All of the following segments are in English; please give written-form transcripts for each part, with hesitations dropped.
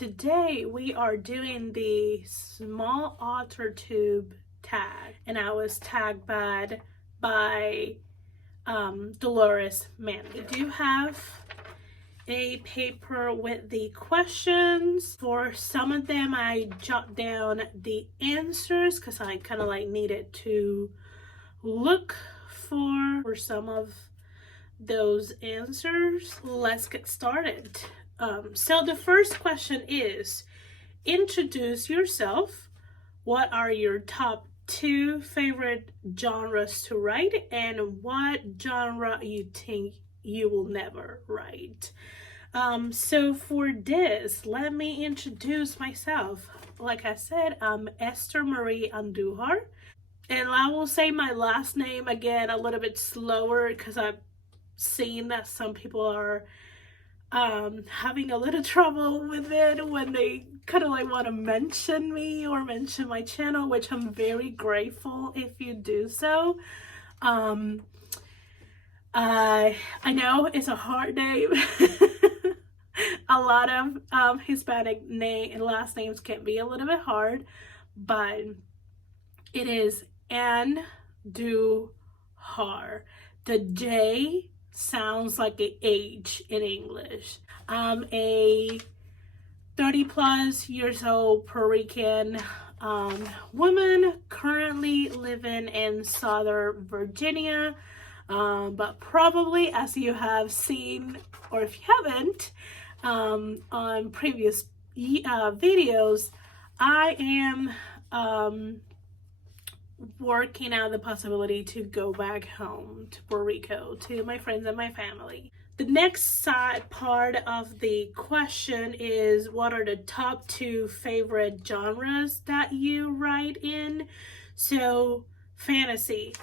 Today we are doing the Small Authortube tag, and I was tagged by Dolores Madil. We do have a paper with the questions. For some of them I jot down the answers because I kind of like needed to look for some of those answers. Let's get started. So the first question is, introduce yourself. What are your top 2 favorite genres to write, and what genre you think you will never write? So for this, let me introduce myself. Like I said, I'm Esther Marie Andujar, and I will say my last name again a little bit slower because I've seen that some people are having a little trouble with it when they kind of like want to mention me or mention my channel, which I'm very grateful if you do so. I know it's a hard name. A lot of Hispanic last names can be a little bit hard, but it is Andujar. The J sounds like an H in English. I'm a 30+ years old Puerto Rican woman currently living in Southern Virginia. But probably, as you have seen, or if you haven't, on previous videos, I am working out the possibility to go back home to Puerto Rico to my friends and my family. The next part of the question is, what are the top 2 favorite genres that you write in? So fantasy,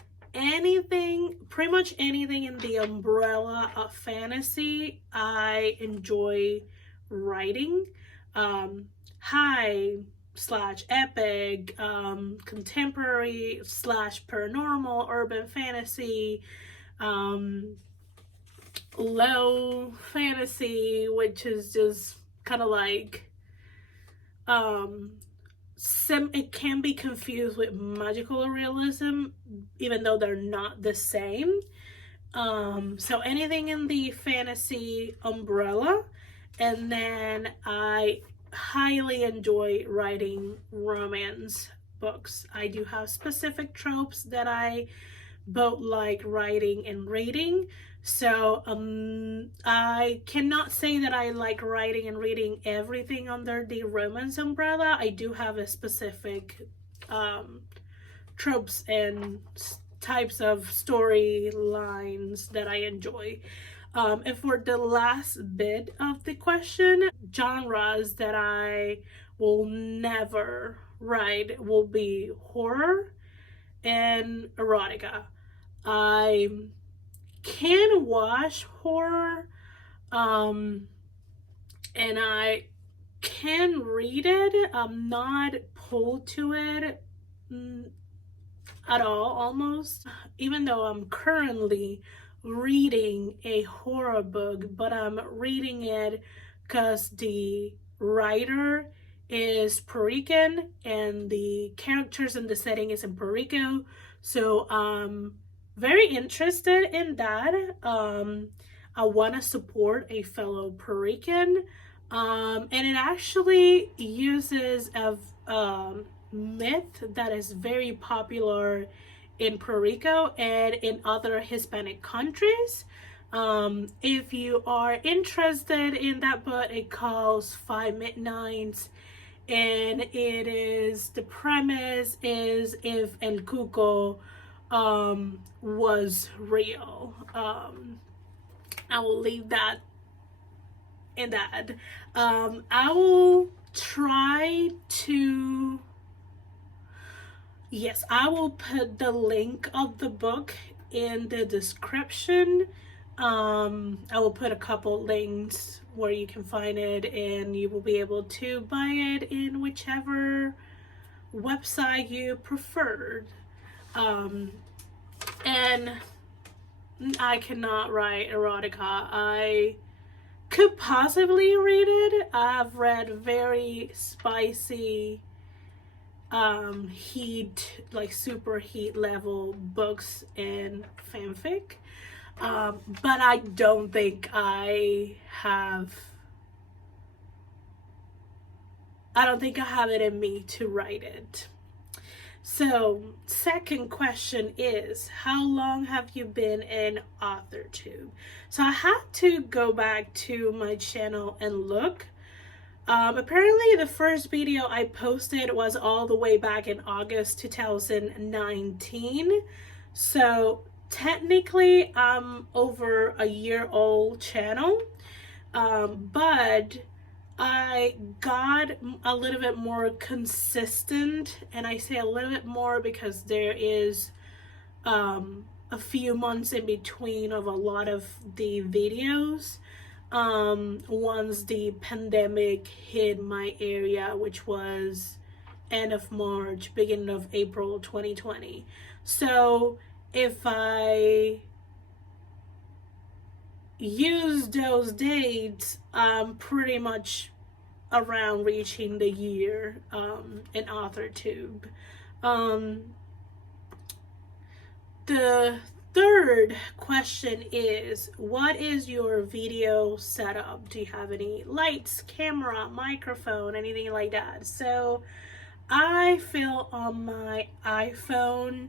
pretty much anything in the umbrella of fantasy I enjoy writing. High/epic, contemporary/paranormal, urban fantasy, low fantasy, which is just kind of like it can be confused with magical realism, even though they're not the same. So anything in the fantasy umbrella. And then I highly enjoy writing romance books. I do have specific tropes that I both like writing and reading. So I cannot say that I like writing and reading everything under the romance umbrella. I do have a specific tropes and types of storylines that I enjoy. And for the last bit of the question, genres that I will never write will be horror and erotica. I can watch horror, and I can read it. I'm not pulled to it at all, almost. Even though I'm currently reading a horror book, but I'm reading it because the writer is Puerto Rican and the characters and the setting is in Puerto Rico, so I'm very interested in that. I want to support a fellow Puerto Rican, and it actually uses a myth that is very popular in Puerto Rico and in other Hispanic countries. If you are interested in that book, it calls 5 Midnights, and the premise is if El Cuco was real. I will leave that in that. I will try to, yes, I will put the link of the book in the description. I will put a couple links where you can find it, and you will be able to buy it in whichever website you preferred. And I cannot write erotica. I could possibly read it. I've read very spicy heat, like super heat level books and fanfic, but I don't think I have it in me to write it. So, second question is, how long have you been in AuthorTube? So I had to go back to my channel and look. Apparently the first video I posted was all the way back in August 2019. So technically I'm over a year old channel, but I got a little bit more consistent, and I say a little bit more because there is a few months in between of a lot of the videos. Once the pandemic hit my area, which was end of March, beginning of April 2020. So if I use those dates, pretty much around reaching the year in AuthorTube. The third question is, what is your video setup? Do you have any lights, camera, microphone, anything like that? So I film on my iPhone,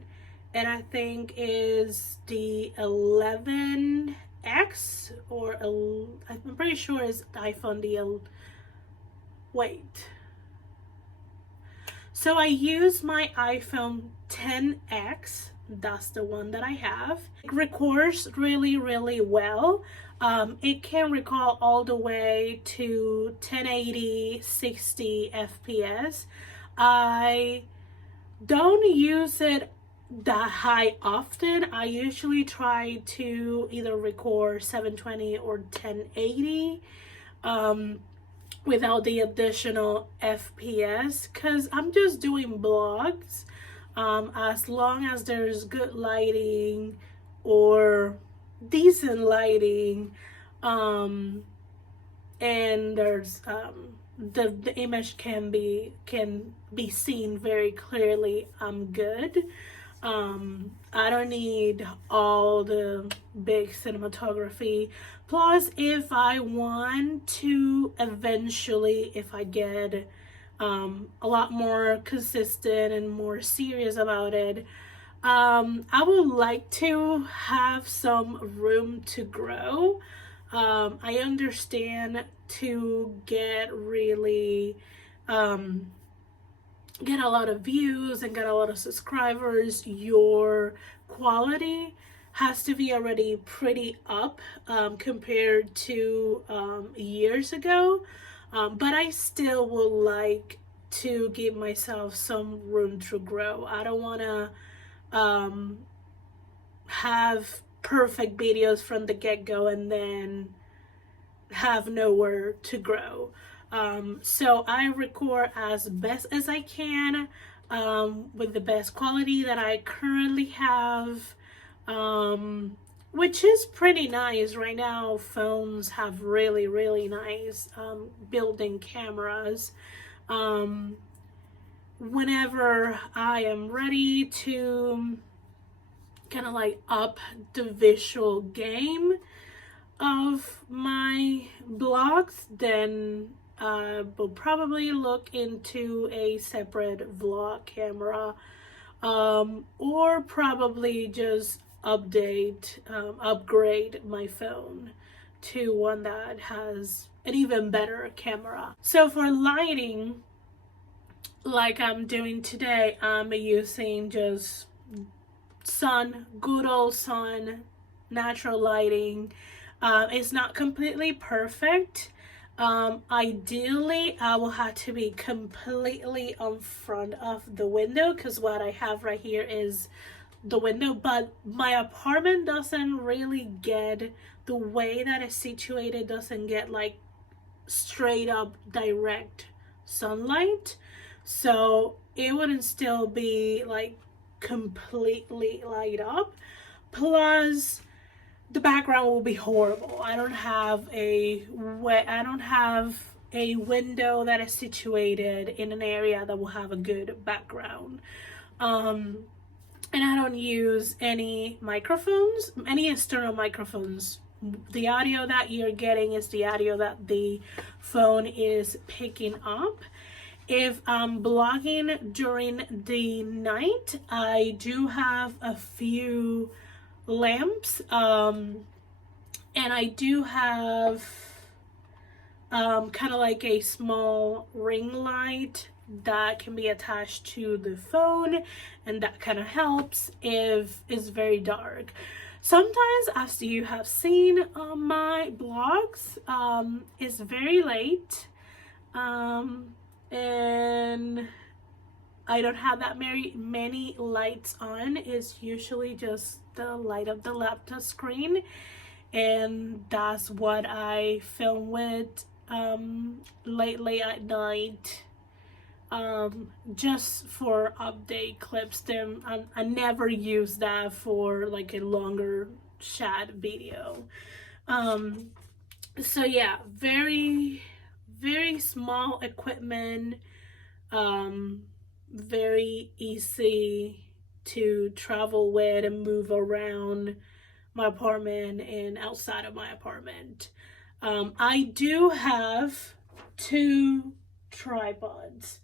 and I think is the 11X, or I'm pretty sure it's the iPhone so I use my iPhone 10X. That's the one that I have. It records really, really well. It can record all the way to 1080, 60 FPS. I don't use it that high often. I usually try to either record 720 or 1080 without the additional FPS, because I'm just doing blogs. As long as there's good lighting or decent lighting, and there's the image can be seen very clearly, I'm good. I don't need all the big cinematography. Plus, if I want to eventually, if I get a lot more consistent and more serious about it, I would like to have some room to grow. I understand to get really get a lot of views and get a lot of subscribers, your quality has to be already pretty up compared to years ago. But I still would like to give myself some room to grow. I don't want to have perfect videos from the get-go and then have nowhere to grow. So I record as best as I can with the best quality that I currently have, which is pretty nice. Right now phones have really, really nice built-in cameras. Whenever I am ready to kind of like up the visual game of my blogs, then we'll probably look into a separate vlog camera, or probably just upgrade my phone to one that has an even better camera. So for lighting, like I'm doing today, I'm using just sun, good old sun, natural lighting. It's not completely perfect. Ideally I will have to be completely in front of the window, because what I have right here is the window, but my apartment doesn't really get, the way that it's situated doesn't get like straight up direct sunlight, so it wouldn't still be like completely light up. Plus the background will be horrible. I don't have a window that is situated in an area that will have a good background. And I don't use any microphones, any external microphones. The audio that you're getting is the audio that the phone is picking up. If I'm blogging during the night, I do have a few lamps, and I do have kind of like a small ring light that can be attached to the phone, and that kind of helps if it's very dark. Sometimes, as you have seen on my blogs, it's very late, and I don't have that many lights on. It's usually just the light of the laptop screen, and that's what I film with late at night, just for update clips. Then I never use that for like a longer chat video. So yeah, very small equipment, very easy to travel with and move around my apartment and outside of my apartment. I do have 2 tripods.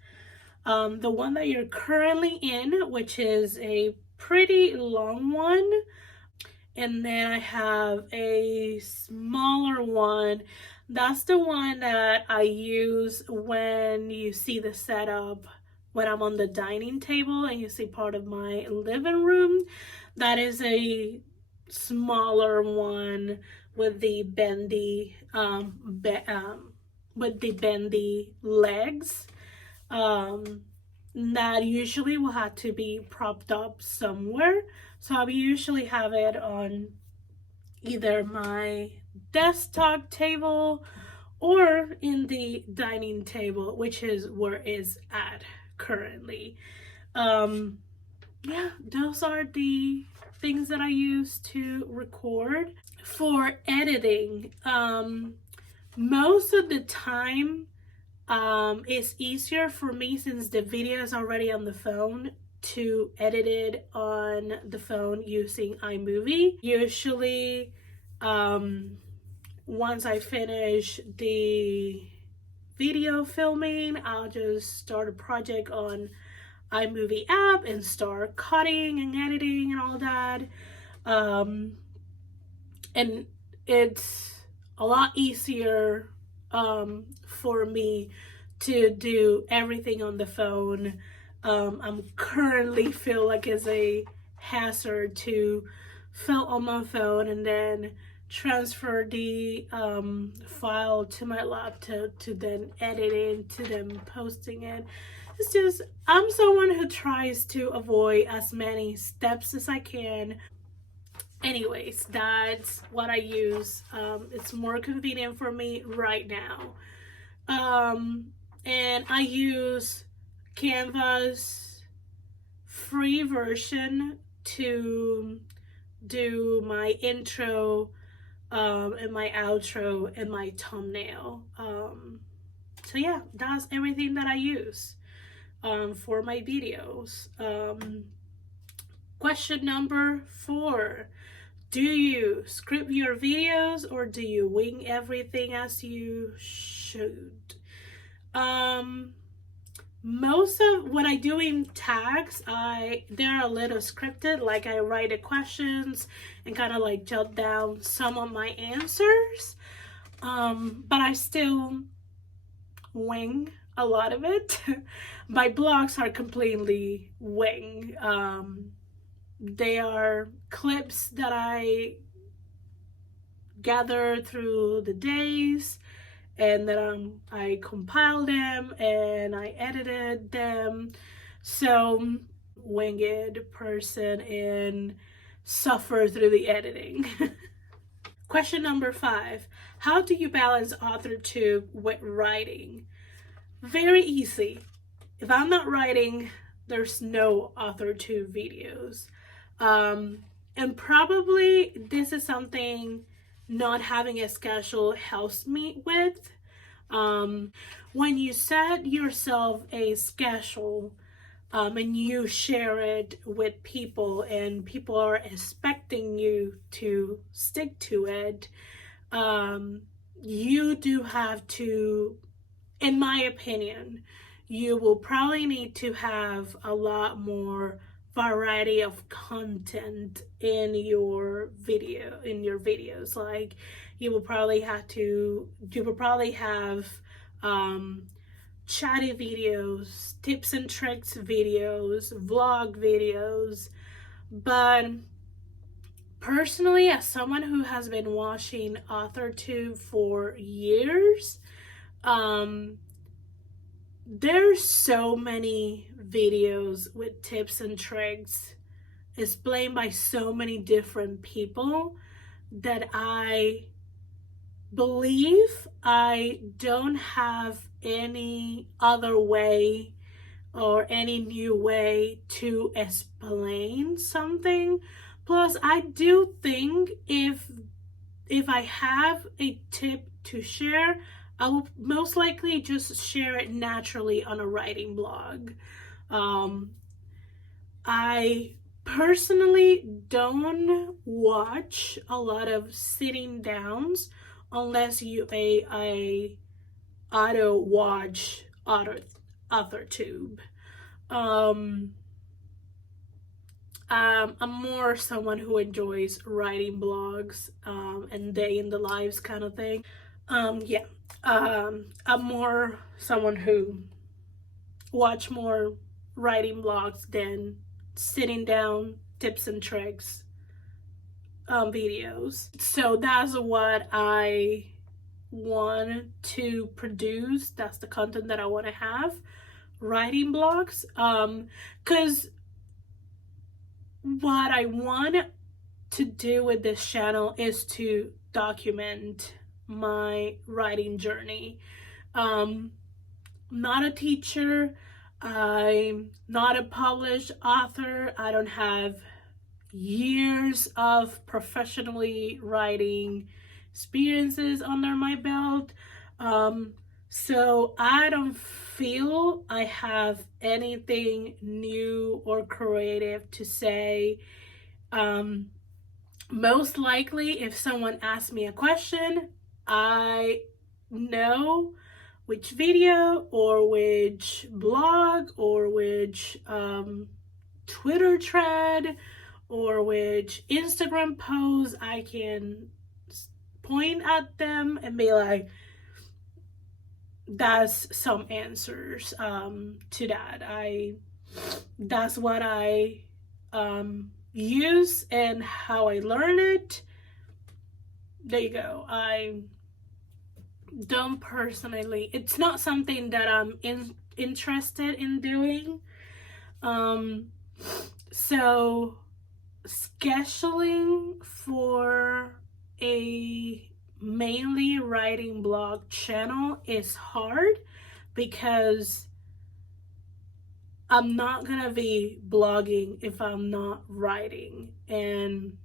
The one that you're currently in, which is a pretty long one, and then I have a smaller one. That's the one that I use when you see the setup when I'm on the dining table and you see part of my living room. That is a smaller one with the bendy legs, that usually will have to be propped up somewhere. So I usually have it on either my desktop table or in the dining table, which is where it's at currently. Yeah, those are the things that I use to record. For editing, most of the time, it's easier for me, since the video is already on the phone, to edit it on the phone using iMovie. Usually, once I finish the video filming, I'll just start a project on iMovie app and start cutting and editing and all that. And it's a lot easier for me to do everything on the phone. I'm currently feel like it's a hazard to film on my phone and then transfer the file to my laptop to then edit it, to then posting it. It's just, I'm someone who tries to avoid as many steps as I can. Anyways, that's what I use. It's more convenient for me right now. And I use Canva's free version to do my intro and my outro and my thumbnail. So yeah, that's everything that I use for my videos. Question number 4. Do you script your videos or do you wing everything as you should? Most of when I doing tags, they're a little scripted. Like I write the questions and kind of like jot down some of my answers, but I still wing a lot of it. My blogs are completely wing. They are clips that I gather through the days, and then I compiled them and I edited them. So winged person and suffer through the editing. Question number 5. How do you balance AuthorTube with writing? Very easy. If I'm not writing, there's no AuthorTube videos. And probably this is something not having a schedule helps me with. When you set yourself a schedule, and you share it with people and people are expecting you to stick to it, you do have to, in my opinion, you will probably need to have a lot more variety of content in your videos. Like you will probably have chatty videos, tips and tricks videos, vlog videos. But personally, as someone who has been watching AuthorTube for years, there's so many videos with tips and tricks explained by so many different people that I believe I don't have any other way or any new way to explain something. Plus, I do think if I have a tip to share, I will most likely just share it naturally on a writing blog. I personally don't watch a lot of sitting downs unless I auto watch AuthorTube. I'm more someone who enjoys writing blogs and day in the lives kind of thing. I'm more someone who watch more writing blogs than sitting down tips and tricks videos. So that's what I want to produce. That's the content that I want to have, writing blogs. Because what I want to do with this channel is to document my writing journey. Not a teacher, I'm not a published author, I don't have years of professionally writing experiences under my belt, so I don't feel I have anything new or creative to say. Most likely if someone asks me a question, I know which video or which blog or which Twitter thread or which Instagram post I can point at them and be like, that's some answers to that. That's what I use and how I learn it. There you go. I don't personally, it's not something that I'm interested in doing. So scheduling for a mainly writing blog channel is hard because I'm not gonna be blogging if I'm not writing, and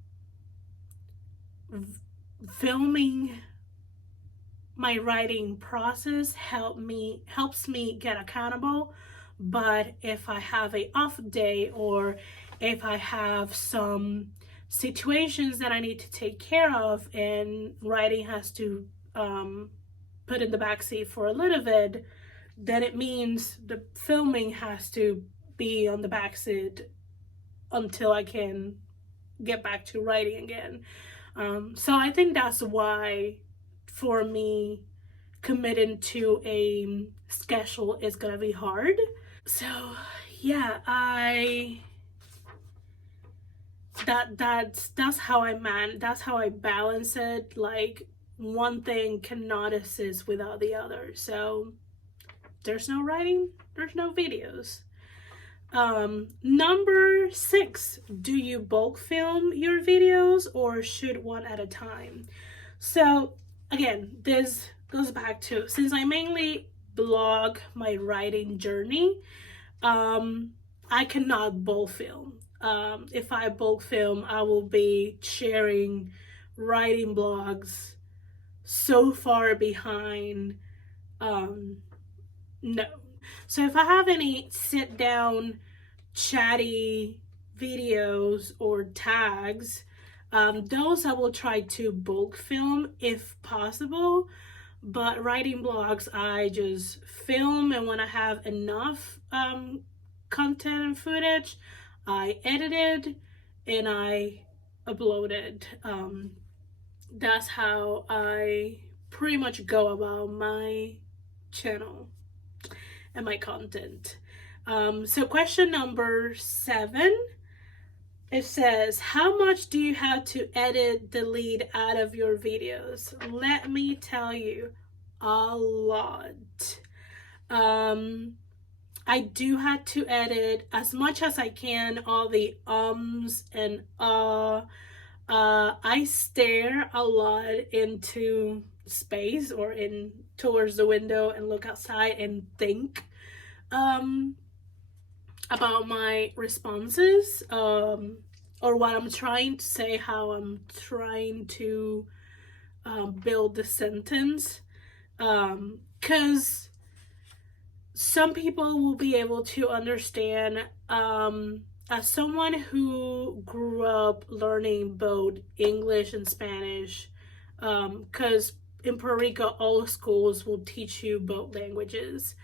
filming my writing process helps me get accountable. But if I have a off day or if I have some situations that I need to take care of and writing has to put in the backseat for a little bit, then it means the filming has to be on the backseat until I can get back to writing again. So I think that's why, for me, committing to a schedule is gonna be hard. So yeah, that's how I balance it. Like, one thing cannot exist without the other. So there's no writing, there's no videos. Number 6, do you bulk film your videos or shoot one at a time? So again, this goes back to, since I mainly blog my writing journey, I cannot bulk film. If I bulk film, I will be sharing writing blogs so far behind. No. So if I have any sit down chatty videos or tags, those I will try to bulk film if possible. But writing blogs, I just film, and when I have enough content and footage, I edit it and I upload it. That's how I pretty much go about my channel and my content. So question number 7, it says, how much do you have to edit, delete out of your videos? Let me tell you, a lot. I do have to edit as much as I can, all the ums and I stare a lot into space or in towards the window and look outside and think about my responses, or what I'm trying to say, how I'm trying to build the sentence, because some people will be able to understand, as someone who grew up learning both English and Spanish, because in Puerto Rico all schools will teach you both languages.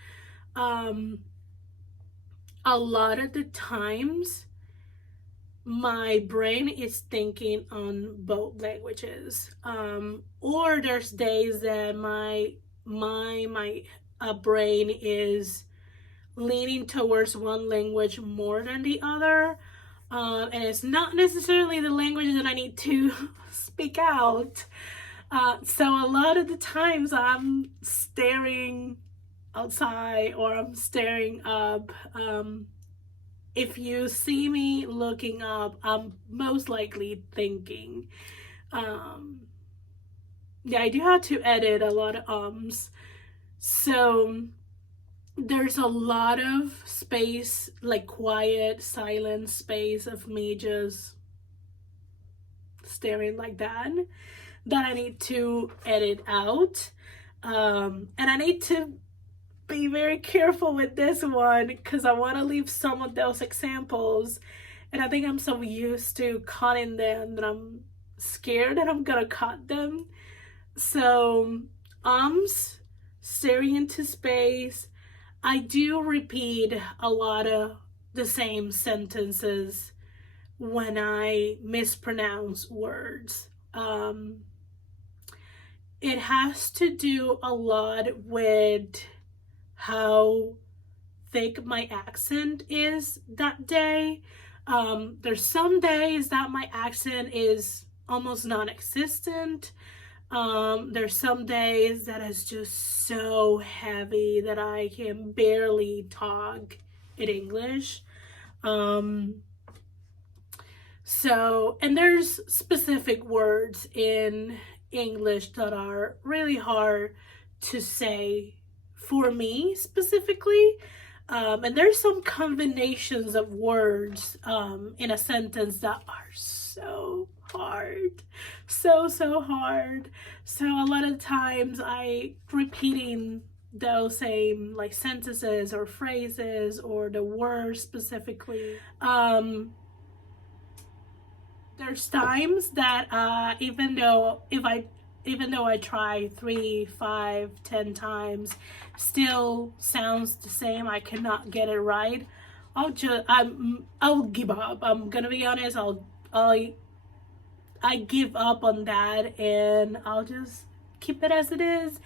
A lot of the times my brain is thinking on both languages, or there's days that my brain is leaning towards one language more than the other, and it's not necessarily the language that I need to speak out. So a lot of the times I'm staring outside or I'm staring up. If you see me looking up, I'm most likely thinking. Yeah, I do have to edit a lot of ums. So there's a lot of space, like quiet, silent space of me just staring like that I need to edit out. And I need to be very careful with this one because I want to leave some of those examples, and I think I'm so used to cutting them that I'm scared that I'm gonna cut them. So staring into space, I do repeat a lot of the same sentences when I mispronounce words. It has to do a lot with how thick my accent is that day. There's some days that my accent is almost non-existent. There's some days that is just so heavy that I can barely talk in English. So, and there's specific words in English that are really hard to say for me specifically, and there's some combinations of words in a sentence that are so hard, so hard. So a lot of times I repeating those same like sentences or phrases or the words specifically. There's times that even though I try 3, 5, 10 times, still sounds the same, I cannot get it right, I'll give up. I'm gonna be honest, I give up on that and I'll just keep it as it is,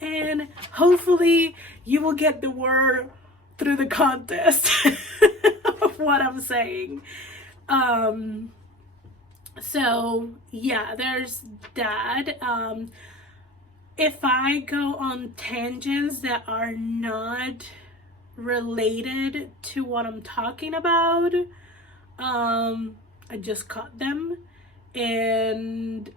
and hopefully you will get the word through the contest of what I'm saying. So yeah, there's that. If I go on tangents that are not related to what I'm talking about, I just cut them. And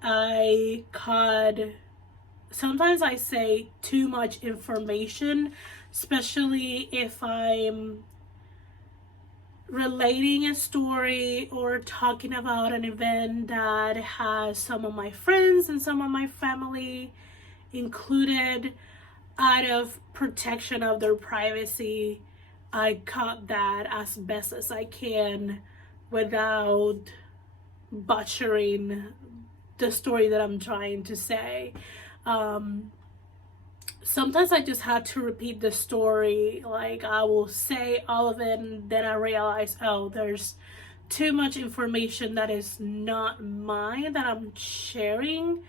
sometimes I say too much information, especially if I'm relating a story or talking about an event that has some of my friends and some of my family included, out of protection of their privacy, I cut that as best as I can without butchering the story that I'm trying to say. Sometimes I just had to repeat the story. Like, I will say all of it and then I realize, oh, there's too much information that is not mine that I'm sharing,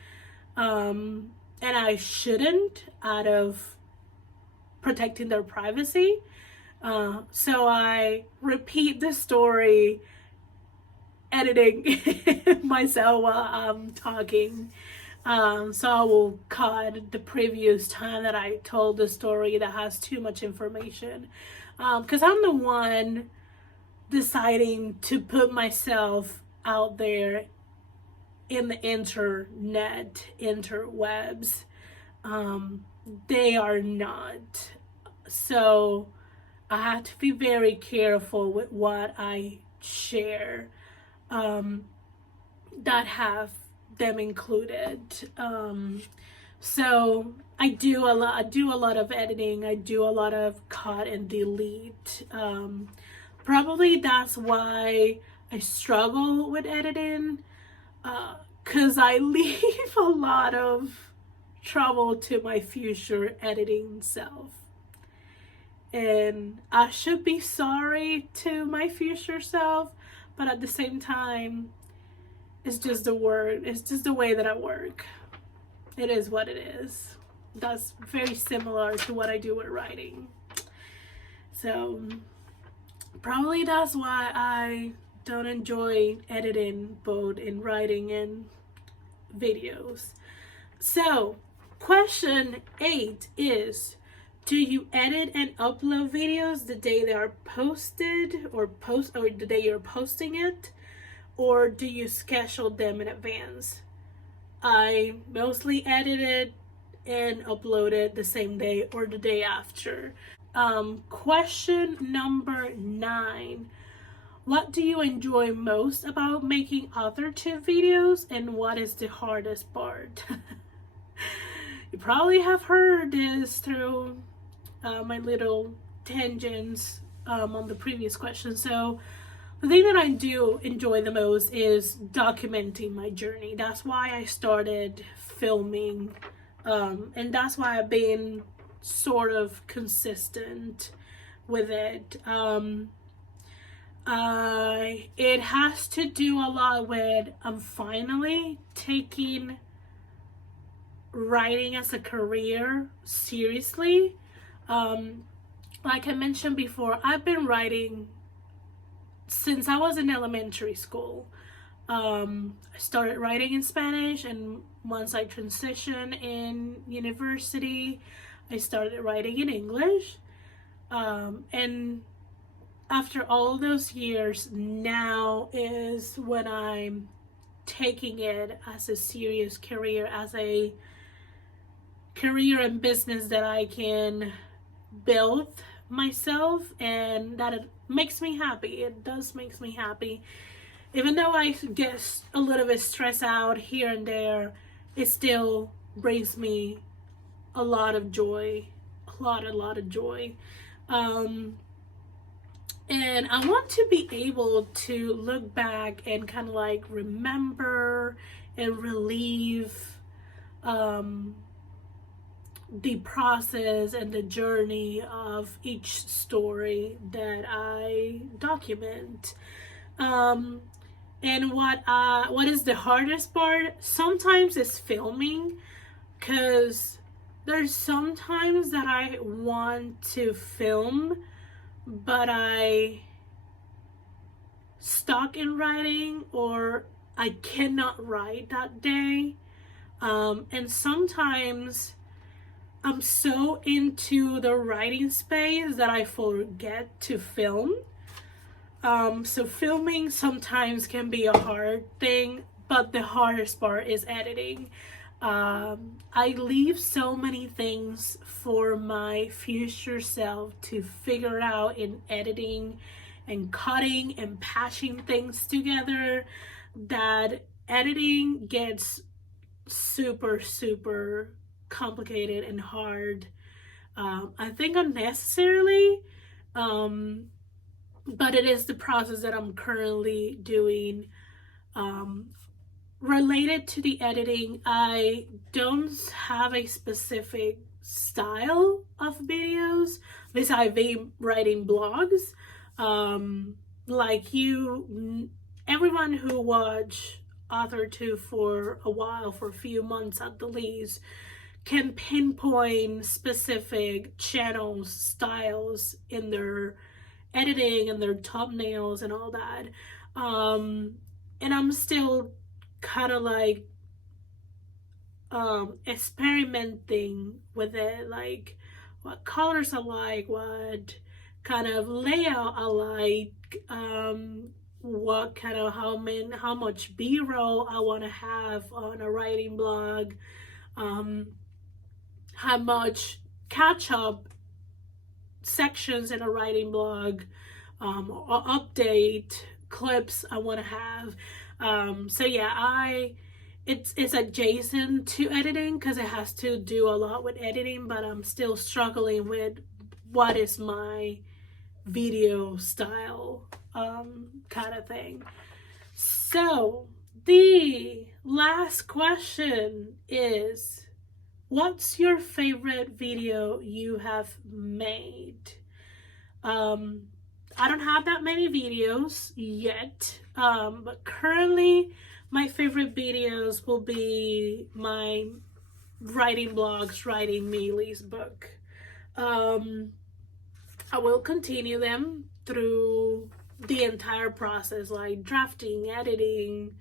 and I shouldn't, out of protecting their privacy. So I repeat the story, editing myself while I'm talking. So I will cut the previous time that I told the story that has too much information. Because I'm the one deciding to put myself out there in the internet, interwebs. They are not. So I have to be very careful with what I share, that have them included. So I do a lot of editing. I do a lot of cut and delete. Probably that's why I struggle with editing, because I leave a lot of trouble to my future editing self. And I should be sorry to my future self, but at the same time, it's just the way that I work. It is what it is. That's very similar to what I do with writing. So probably that's why I don't enjoy editing, both in writing and videos. So question 8 is, do you edit and upload videos the day they are posted, or the day you're posting it? Or do you schedule them in advance? I mostly edit it and upload it the same day or the day after. Question number 9. What do you enjoy most about making Authortube videos, and what is the hardest part? You probably have heard this through my little tangents on the previous question. So the thing that I do enjoy the most is documenting my journey. That's why I started filming, and that's why I've been sort of consistent with it. It has to do a lot with I'm finally taking writing as a career seriously. Like I mentioned before, I've been writing since I was in elementary school. I started writing in Spanish, and once I transitioned in university, I started writing in English. And after all those years, now is when I'm taking it as a serious career, as a career and business that I can build myself, and that it makes me happy. It does make me happy. Even though I get a little bit stressed out here and there, it still brings me a lot of joy. A lot of joy. And I want to be able to look back and kind of like remember and relieve the process and the journey of each story that I document. And what is the hardest part? Sometimes it's filming, because there's sometimes that I want to film, but I stuck in writing, or I cannot write that day. And sometimes I'm so into the writing space that I forget to film. So filming sometimes can be a hard thing, but the hardest part is editing. I leave so many things for my future self to figure out in editing and cutting and patching things together that editing gets super, super complicated and hard. I think unnecessarily, but it is the process that I'm currently doing. Related to the editing, I don't have a specific style of videos besides writing blogs. Like you, everyone who watched AuthorTube for a while, for a few months at the least, can pinpoint specific channels, styles in their editing and their thumbnails and all that. And I'm still kind of like experimenting with it, like what colors I like, what kind of layout I like, what kind of how much b-roll I want to have on a writing blog, how much catch-up sections in a writing blog, or update clips I want to have. So yeah, it's adjacent to editing because it has to do a lot with editing, but I'm still struggling with what is my video style, kind of thing. So the last question is, what's your favorite video you have made? I don't have that many videos yet, but currently my favorite videos will be my writing blogs, Writing Mealy's book. I will continue them through the entire process, like drafting, editing,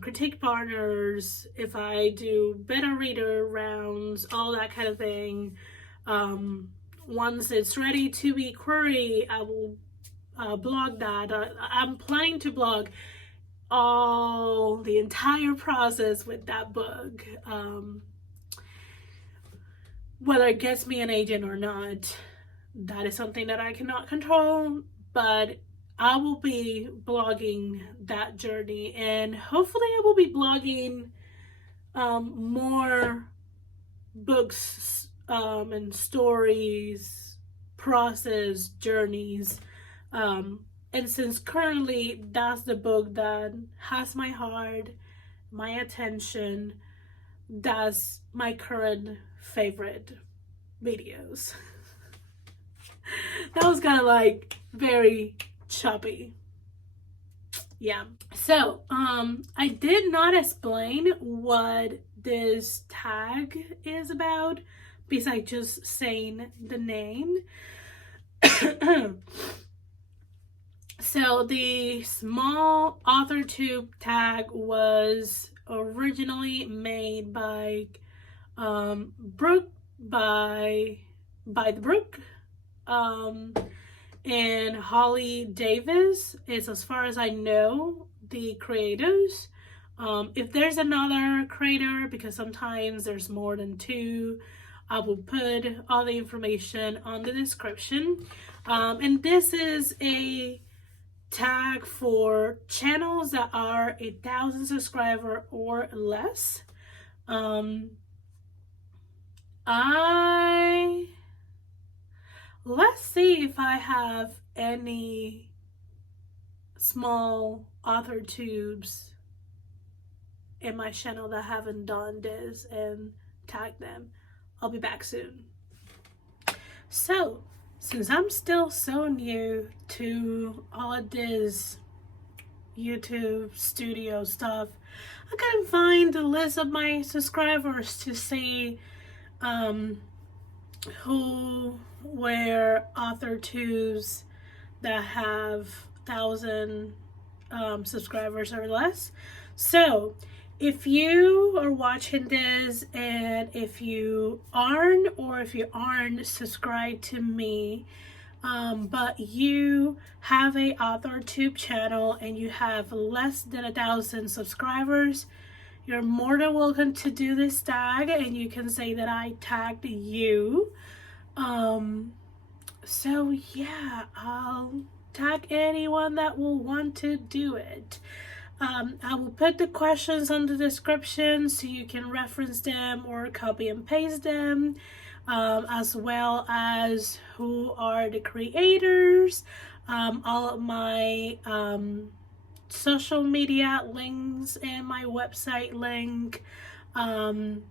critique partners, if I do beta reader rounds, all that kind of thing. Once it's ready to be queried, I will blog that. I'm planning to blog the entire process with that book. Whether it gets me an agent or not, that is something that I cannot control, but I will be blogging that journey, and hopefully I will be blogging more books and stories, process, journeys. And since currently that's the book that has my heart, my attention, that's my current favorite videos. That was kind of like very choppy. Yeah. So, I did not explain what this tag is about, besides just saying the name. So the Small Authortube tag was originally made by Brooke, by bytheBrooke, and WriteHollyDavis is, as far as I know, the creators. If there's another creator, because sometimes there's more than two, I will put all the information on the description. And this is a tag for channels that are 1,000 subscribers or less. Let's see if I have any small author tubes in my channel that haven't done this and tag them. I'll be back soon. So, since I'm still so new to all of this YouTube studio stuff, I couldn't find the list of my subscribers to see who were author tubes that have 1,000 subscribers or less. So if you are watching this and if you aren't subscribed to me, but you have a AuthorTube channel and you have less than 1,000 subscribers, you're more than welcome to do this tag, and you can say that I tagged you. So yeah, I'll tag anyone that will want to do it. I will put the questions on the description so you can reference them or copy and paste them, as well as who are the creators, all of my social media links and my website link, and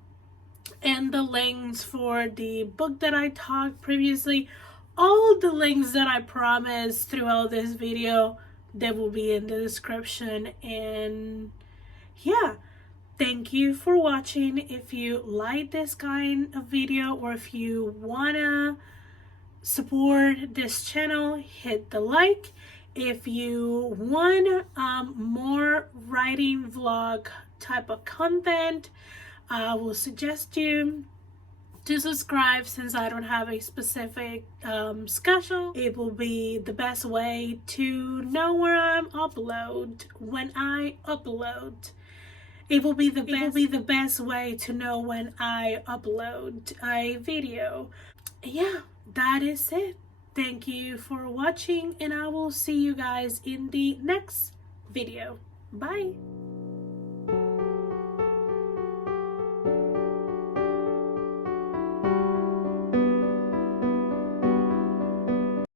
the links for the book that I talked previously. All the links that I promised throughout this video, they will be in the description. And yeah, thank you for watching. If you like this kind of video, or if you wanna support this channel, hit the like. If you want more writing vlog type of content, I will suggest you to subscribe. Since I don't have a specific schedule, it will be the best way to know where I'm when I upload. It will be the best way to know when I upload a video. Yeah, that is it. Thank you for watching, and I will see you guys in the next video. Bye.